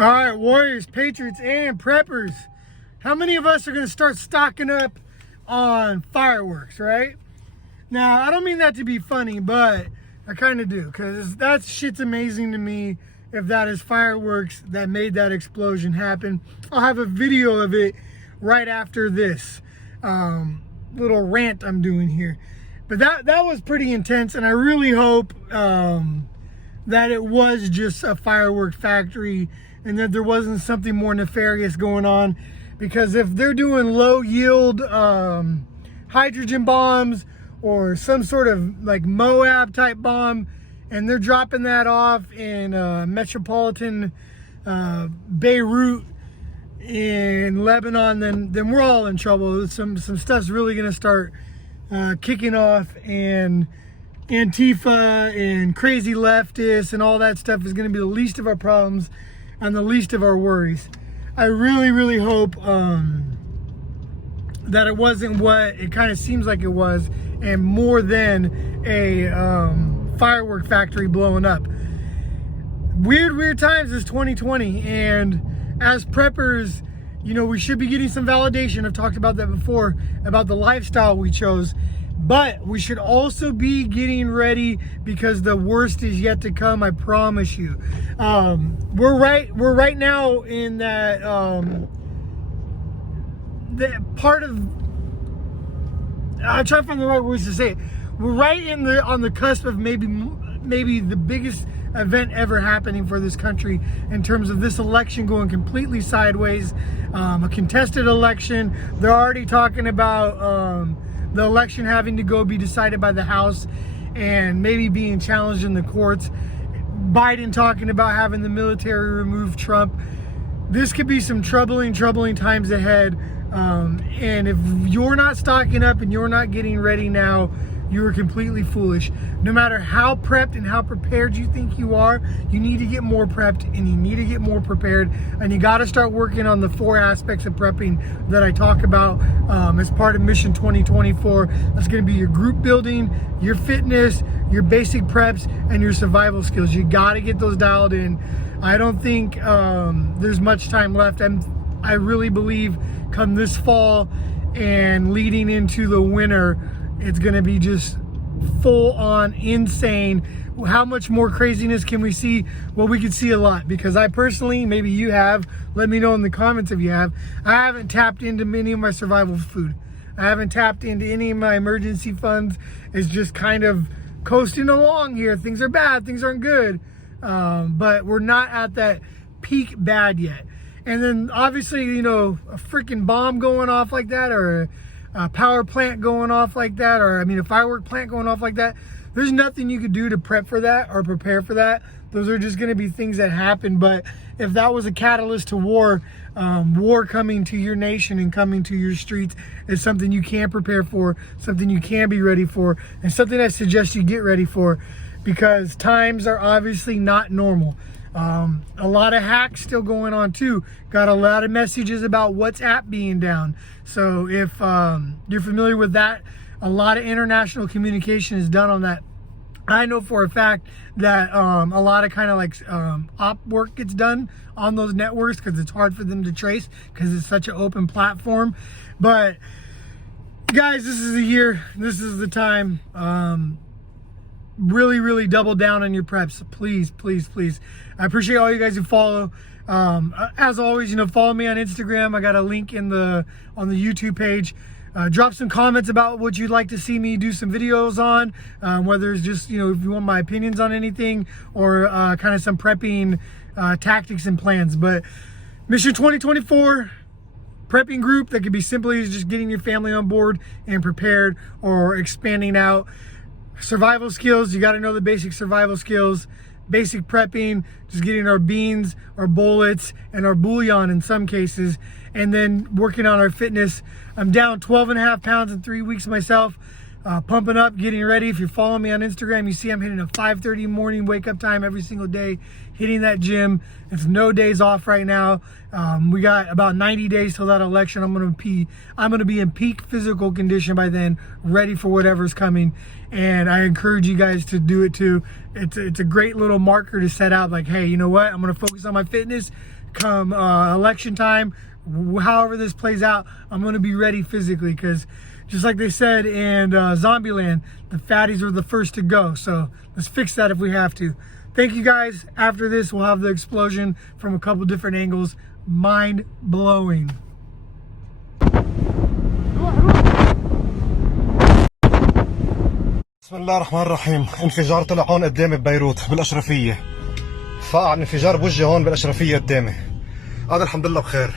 All right, Warriors, Patriots, and Preppers. How many of us are going to start stocking up on fireworks, right? Now, I don't mean that to be funny, but I kind of do, because that shit's amazing to me if that is fireworks that made that explosion happen. I'll have a video of it right after this little rant I'm doing here. But that was pretty intense, and I really hope that it was just a firework factory and that there wasn't something more nefarious going on. Because if they're doing low yield hydrogen bombs or some sort of like Moab type bomb, and they're dropping that off in metropolitan Beirut in Lebanon, then we're all in trouble. Some stuff's really gonna start kicking off, and Antifa and crazy leftists and all that stuff is gonna be the least of our problems and the least of our worries. I really, really hope that it wasn't what it kind of seems like it was, and more than a firework factory blowing up. Weird times is 2020, and as preppers, you know, we should be getting some validation. I've talked about that before, about the lifestyle we chose. But we should also be getting ready, because the worst is yet to come, I promise you. We're right now in that part of, I'm trying to find the right words to say it. We're right on the cusp of maybe the biggest event ever happening for this country, in terms of this election going completely sideways. A contested election. They're already talking about the election having to go be decided by the House and maybe being challenged in the courts. Biden talking about having the military remove Trump. This could be some troubling times ahead. And if you're not stocking up and you're not getting ready now, you are completely foolish. No matter how prepped and how prepared you think you are, you need to get more prepped and you need to get more prepared. And you got to start working on the 4 aspects of prepping that I talk about as part of Mission 2024. That's going to be your group building, your fitness, your basic preps, and your survival skills. You got to get those dialed in. I don't think there's much time left. I really believe come this fall and leading into the winter, it's going to be just full on insane. How much more craziness can we see? Well, we could see a lot, because I personally, maybe you have, let me know in the comments if you have, I haven't tapped into many of my survival food. I haven't tapped into any of my emergency funds. It's just kind of coasting along here. Things are bad, things aren't good, but we're not at that peak bad yet. And then obviously, you know, a freaking bomb going off like that, or a power plant going off like that, or a firework plant going off like that, there's nothing you could do to prep for that or prepare for that. Those are just going to be things that happen. But if that was a catalyst to war, war coming to your nation and coming to your streets is something you can prepare for, something you can be ready for, and something I suggest you get ready for, because times are obviously not normal. A lot of hacks still going on too. Got a lot of messages about WhatsApp being down. So if you're familiar with that, a lot of international communication is done on that. I know for a fact that a lot of kind of like op work gets done on those networks, because it's hard for them to trace, because it's such an open platform. But guys, this is the year, this is the time. Really double down on your preps, please. I appreciate all you guys who follow. As always, you know, follow me on Instagram. I got a link on the YouTube page. Drop some comments about what you'd like to see me do some videos on, whether it's just, you know, if you want my opinions on anything, or kind of some prepping tactics and plans. But Mission 2024 prepping group, that could be simply just getting your family on board and prepared, or expanding out. Survival skills, you got to know the basic survival skills. Basic prepping, just getting our beans, our bullets, and our bouillon in some cases, and then working on our fitness. I'm down 12.5 pounds in 3 weeks myself, pumping up, getting ready. If you're following me on Instagram, you see I'm hitting a 5:30 morning wake up time every single day, hitting that gym. It's no days off right now. We got about 90 days till that election. I'm gonna be in peak physical condition by then, ready for whatever's coming. And I encourage you guys to do it too. It's a great little marker to set out, like, hey, you know what? I'm gonna focus on my fitness, come election time. However this plays out, I'm going to be ready physically, because just like they said in Zombieland, the fatties were the first to go. So let's fix that if we have to. Thank you guys. After this, we'll have the explosion from a couple different angles. Mind blowing. بسم الله الرحمن الرحيم. انفجار طلع هون قدامي ببيروت بالاشرفيه. فقع الانفجار بوجهي هون بالاشرفيه قدامي. هذا الحمد لله بخير.